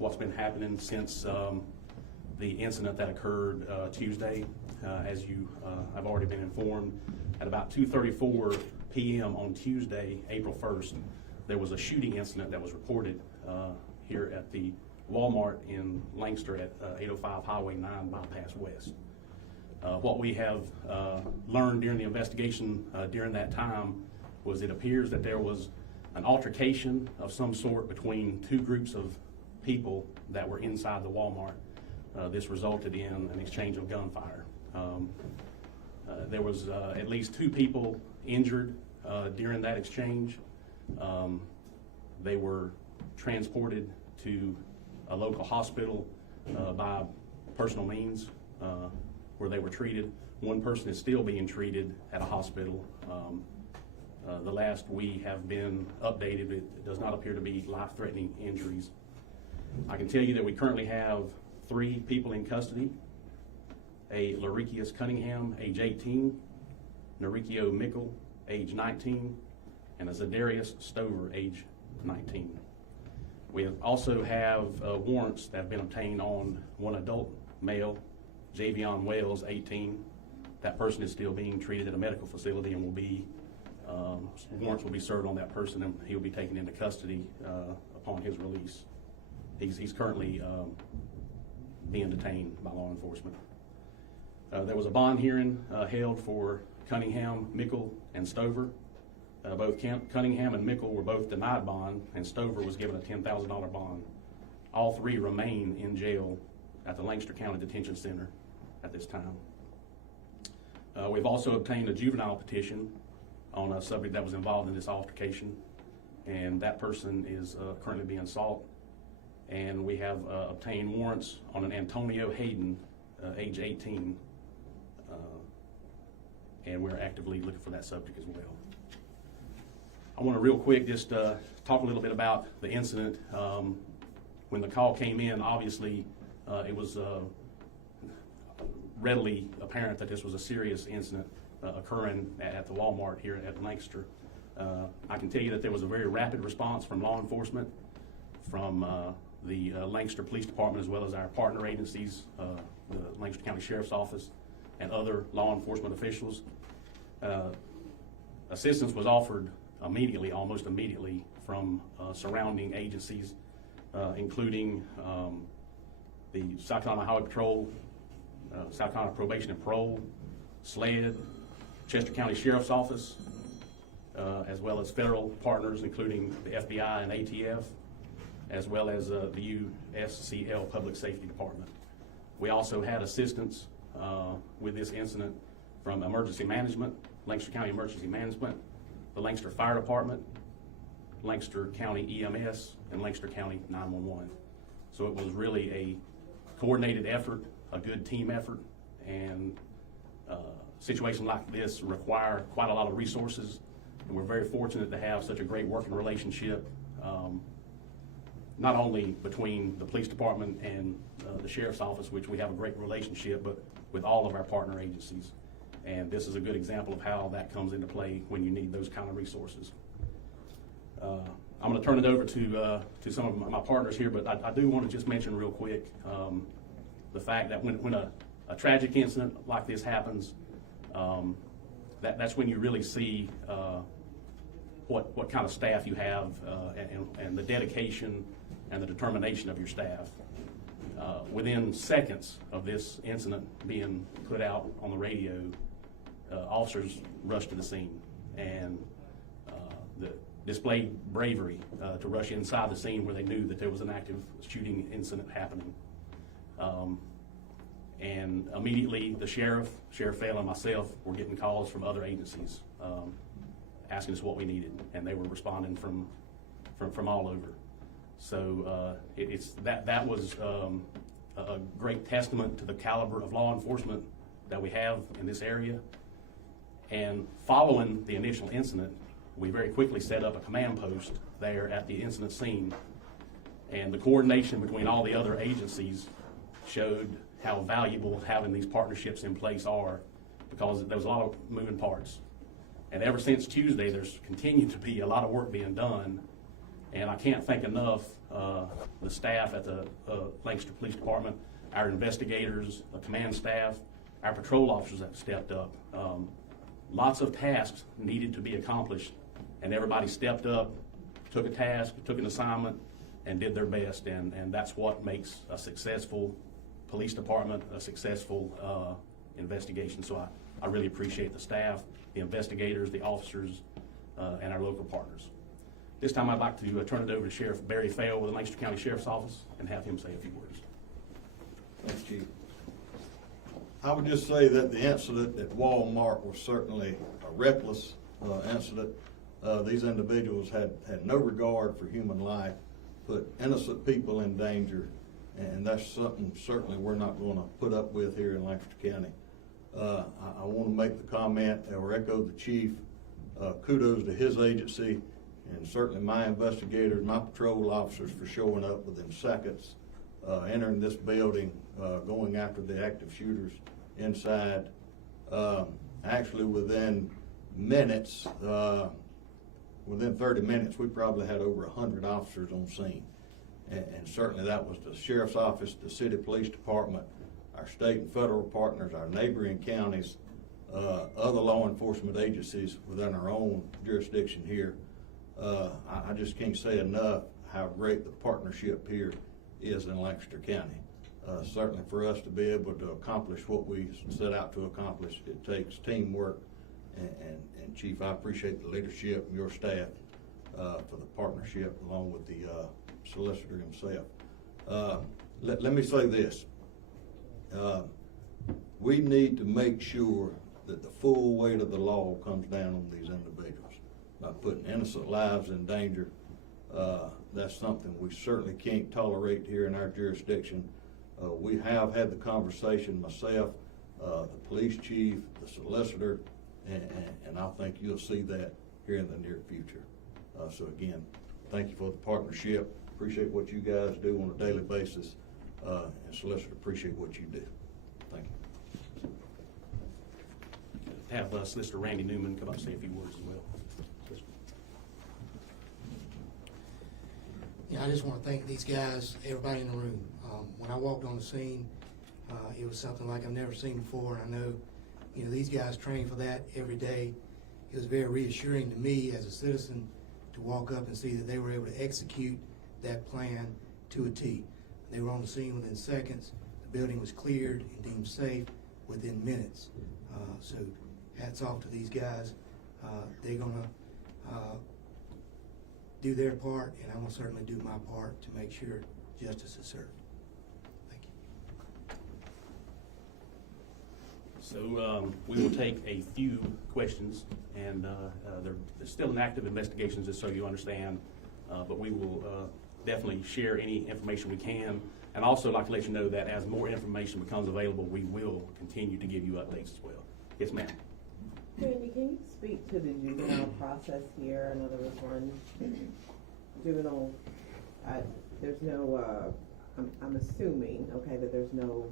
what's been happening since the incident that occurred Tuesday. As you have already been informed, at about 2:34 p.m. on Tuesday, April 1st, there was a shooting incident that was reported here at the Walmart in Lancaster at 805 Highway 9 Bypass West. What we have learned during the investigation during that time was it appears that there was an altercation of some sort between two groups of people that were inside the Walmart. This resulted in an exchange of gunfire. There was at least two people injured during that exchange. They were transported to a local hospital by personal means where they were treated. One person is still being treated at a hospital. The last we have been updated, it does not appear to be life-threatening injuries. I can tell you that we currently have 3 people in custody: a Larikius Cunningham, age 18, Norikio Mickle, age 19, and a Zadarius Stover, age 19. We also have warrants that have been obtained on one adult male, Javion Wells, 18. That person is still being treated at a medical facility and will be, warrants will be served on that person, and he will be taken into custody upon his release. He's currently being detained by law enforcement. There was a bond hearing held for Cunningham, Mickle, and Stover. Both Cunningham and Mickle were both denied bond, and Stover was given a $10,000 bond. All 3 remain in jail at the Lancaster County Detention Center at this time. We've also obtained a juvenile petition on a subject that was involved in this altercation, and that person is currently being sought. And we have obtained warrants on an Antonio Hayden, age 18, and we're actively looking for that subject as well. I want to real quick just talk a little bit about the incident. When the call came in, obviously it was readily apparent that this was a serious incident occurring at the Walmart here at Lancaster. I can tell you that there was a very rapid response from law enforcement, from the Lancaster Police Department, as well as our partner agencies, the Lancaster County Sheriff's Office, and other law enforcement officials. Assistance was offered immediately, almost immediately, from surrounding agencies, including the South Carolina Highway Patrol, South Carolina Probation and Parole, SLED, Chester County Sheriff's Office, as well as federal partners, including the FBI and ATF, as well as the USCL Public Safety Department. We also had assistance with this incident from Emergency Management, Lancaster County Emergency Management, the Lancaster Fire Department, Lancaster County EMS, and Lancaster County 911. So it was really a coordinated effort, a good team effort, and situations like this require quite a lot of resources, and we're very fortunate to have such a great working relationship, not only between the police department and the sheriff's office, which we have a great relationship, but with all of our partner agencies. And this is a good example of how that comes into play when you need those kind of resources. I'm going to turn it over to some of my partners here, but I do want to just mention real quick the fact that when a tragic incident like this happens, that's when you really see what kind of staff you have and the dedication and the determination of your staff. Within seconds of this incident being put out on the radio, officers rushed to the scene and displayed bravery to rush inside the scene where they knew that there was an active shooting incident happening. And immediately the Sheriff Faile, and myself were getting calls from other agencies asking us what we needed, and they were responding from all over. So that was a great testament to the caliber of law enforcement that we have in this area. And following the initial incident, we very quickly set up a command post there at the incident scene, and the coordination between all the other agencies showed how valuable having these partnerships in place are, because there was a lot of moving parts. And ever since Tuesday, there's continued to be a lot of work being done And I can't thank enough the staff at the Lancaster Police Department, our investigators, the command staff, our patrol officers that stepped up. Lots of tasks needed to be accomplished, and everybody stepped up, took a task, took an assignment, and did their best. And that's what makes a successful police department, a successful investigation. So I really appreciate the staff, the investigators, the officers, and our local partners. This time I'd like to turn it over to Sheriff Barry Faile with the Lancaster County Sheriff's Office and have him say a few words. Thanks, Chief. I would just say that the incident at Walmart was certainly a reckless incident. These individuals had no regard for human life, put innocent people in danger, and that's something certainly we're not going to put up with here in Lancaster County. I want to make the comment or echo the chief. Kudos to his agency and certainly my investigators, my patrol officers for showing up within seconds, entering this building, going after the active shooters inside. Actually within minutes, within 30 minutes, we probably had over 100 officers on scene. And certainly that was the Sheriff's Office, the City Police Department, our state and federal partners, our neighboring counties, other law enforcement agencies within our own jurisdiction here. I just can't say enough how great the partnership here is in Lancaster County. Certainly for us to be able to accomplish what we set out to accomplish, it takes teamwork. And Chief, I appreciate the leadership and your staff for the partnership along with the solicitor himself. Let me say this. We need to make sure that the full weight of the law comes down on these individuals. By putting innocent lives in danger, that's something we certainly can't tolerate here in our jurisdiction. We have had the conversation, myself, the police chief, the solicitor, and I think you'll see that here in the near future. So again, thank you for the partnership. Appreciate what you guys do on a daily basis, and solicitor, appreciate what you do. Thank you. Have Solicitor Randy Newman come up and say a few words as well. Yeah, I just want to thank these guys, everybody in the room. When I walked on the scene, it was something like I've never seen before. I know, these guys train for that every day. It was very reassuring to me as a citizen to walk up and see that they were able to execute that plan to a T. They were on the scene within seconds. The building was cleared and deemed safe within minutes. So hats off to these guys. They're going to do their part, and I'm going to certainly do my part to make sure justice is served. Thank you. So we will take a few questions, and there's still an active investigation, just so you understand, but we will definitely share any information we can. And also like to let you know that as more information becomes available, we will continue to give you updates as well. Yes, ma'am. Randy, can you speak to the juvenile process here? In other words, one juvenile, there's no, I'm assuming, okay, that there's no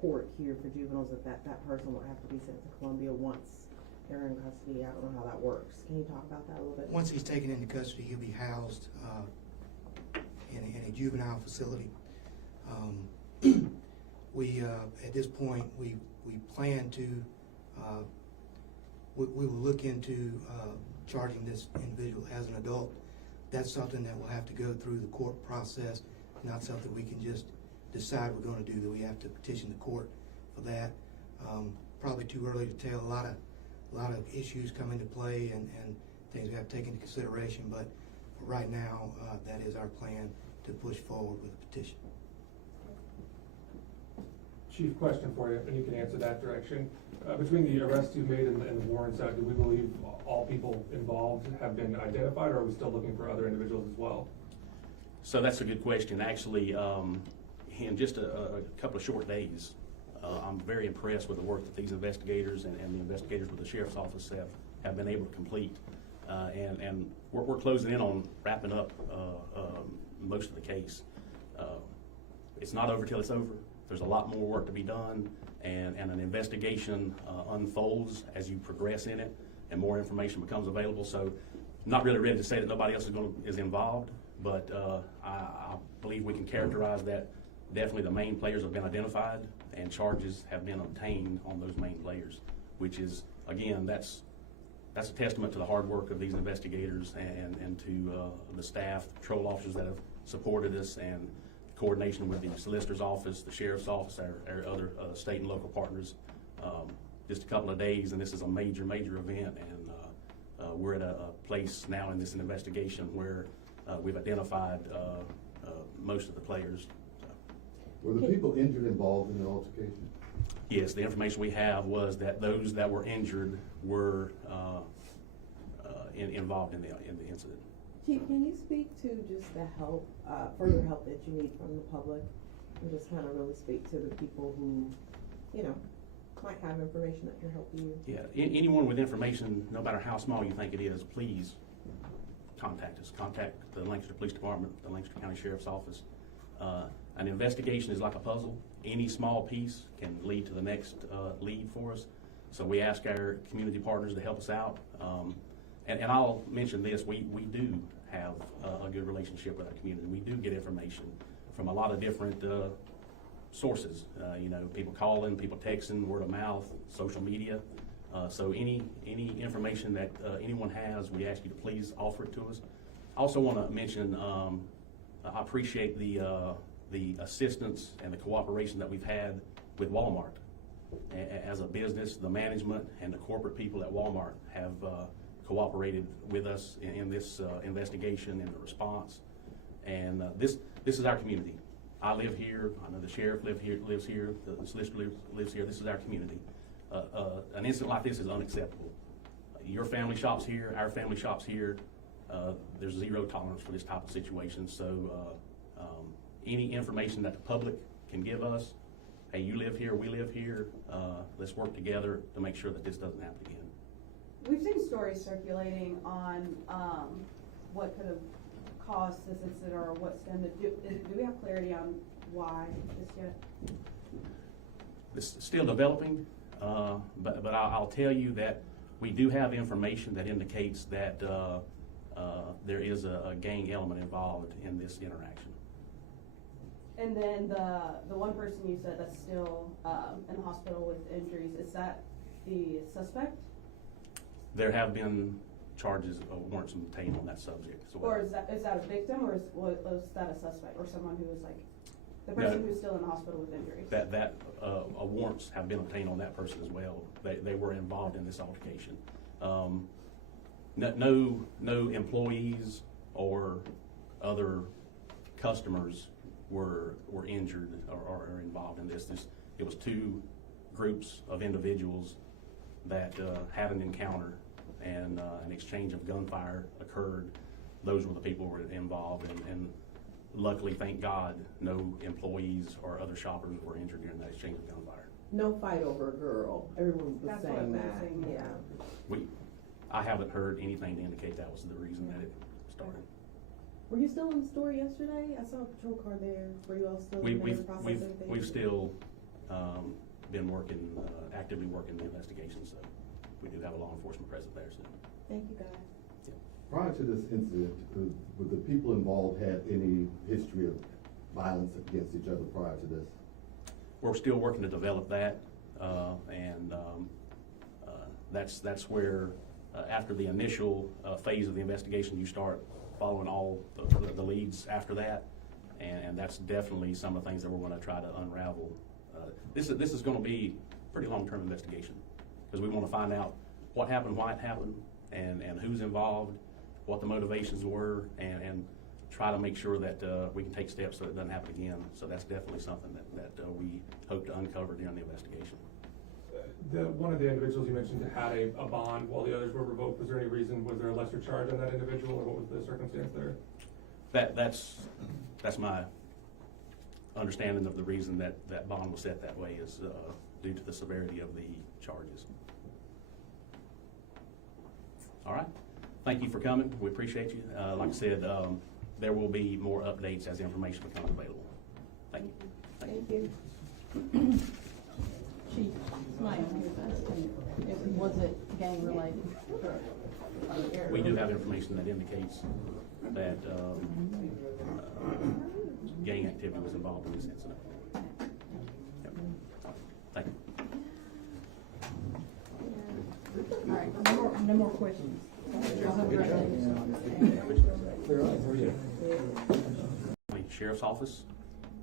court here for juveniles, that person will have to be sent to Columbia once they're in custody. I don't know how that works. Can you talk about that a little bit? Once he's taken into custody, he'll be housed in a juvenile facility. We at this point, we plan to, we will look into charging this individual as an adult. That's something that will have to go through the court process, not something we can just decide we're going to do, that we have to petition the court for that. Probably too early to tell. A lot of issues come into play and things we have to take into consideration, but for right now, that is our plan to push forward with a petition. Chief, question for you, and you can answer that direction. Between the arrests you made and the warrants out, do we believe all people involved have been identified, or are we still looking for other individuals as well? So that's a good question. Actually, in just a couple of short days, I'm very impressed with the work that these investigators and the investigators with the Sheriff's Office have been able to complete. And we're closing in on wrapping up most of the case. It's not over till it's over. There's a lot more work to be done, and an investigation unfolds as you progress in it, and more information becomes available. So, not really ready to say that nobody else is involved, but I believe we can characterize that definitely the main players have been identified and charges have been obtained on those main players, which is, again, that's a testament to the hard work of these investigators and to the staff, the patrol officers that have supported us, and coordination with the solicitor's office, the sheriff's office, our other state and local partners. Just a couple of days, and this is a major event, and we're at a place now in this investigation where we've identified most of the players. Were the people injured involved in the altercation? Yes, the information we have was that those that were injured were involved in the incident. Chief, can you speak to just the help, further help that you need from the public? And just kind of really speak to the people who, you know, might have information that can help you. Yeah, anyone with information, no matter how small you think it is, please contact us. Contact the Lancaster Police Department, the Lancaster County Sheriff's Office. An investigation is like a puzzle. Any small piece can lead to the next lead for us. So we ask our community partners to help us out. And I'll mention this, we do have a good relationship with our community. We do get information from a lot of different sources. You know, people calling, people texting, word of mouth, social media. So any information that anyone has, we ask you to please offer it to us. I also want to mention, I appreciate the assistance and the cooperation that we've had with Walmart. As a business, the management and the corporate people at Walmart have cooperated with us in this investigation and the response. And this is our community. I live here. I know the sheriff lives here. The solicitor lives here. This is our community. An incident like this is unacceptable. Your family shops here. Our family shops here. There's zero tolerance for this type of situation. So any information that the public can give us, hey, you live here, we live here, let's work together to make sure that this doesn't happen again. We've seen stories circulating on what could have caused this incident or what stemmed it. Do we have clarity on why just yet? This is still developing, but I'll tell you that we do have information that indicates that there is a gang element involved in this interaction. And then the one person you said that's still in the hospital with injuries, is that the suspect? There have been charges of warrants obtained on that subject as well. Or is that a victim, or was that a suspect, or someone who was like the person No. who's still in the hospital with injuries? That warrants have been obtained on that person as well. They were involved in this altercation. No employees or other customers were injured or involved in this. It was two groups of individuals that had an encounter, and an exchange of gunfire occurred. Those were the people who were involved, and luckily, thank God, no employees or other shoppers were injured during that exchange of gunfire. No fight over a girl. Everyone was That's what saying they're that. saying. Yeah. I haven't heard anything to indicate that was the reason that it started. Were you still in the store yesterday? I saw a patrol car there. Were you all still in there to process everything? We've still been working, actively working the investigation, so we do have a law enforcement present there soon. Thank you, guys. Prior to this incident, would the people involved have any history of violence against each other prior to this? We're still working to develop that, and that's where, after the initial phase of the investigation, you start following all the leads after that, and that's definitely some of the things that we're going to try to unravel. This is going to be a pretty long-term investigation, because we want to find out what happened, why it happened, and who's involved, what the motivations were, and try to make sure that we can take steps so it doesn't happen again. So that's definitely something that we hope to uncover during the investigation. One of the individuals you mentioned had a bond while the others were revoked. Was there any reason, was there a lesser charge on that individual, or what was the circumstance there? That's my understanding of the reason that bond was set that way is due to the severity of the charges. All right. Thank you for coming. We appreciate you. Like I said, there will be more updates as information becomes available. Thank you. Thank you. Chief, my was it gang related? We do have information that indicates that gang activity was involved in this incident. Yep. Thank you. All right, no more questions. Y'all have a great day. The Sheriff's Office,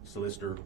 Solicitor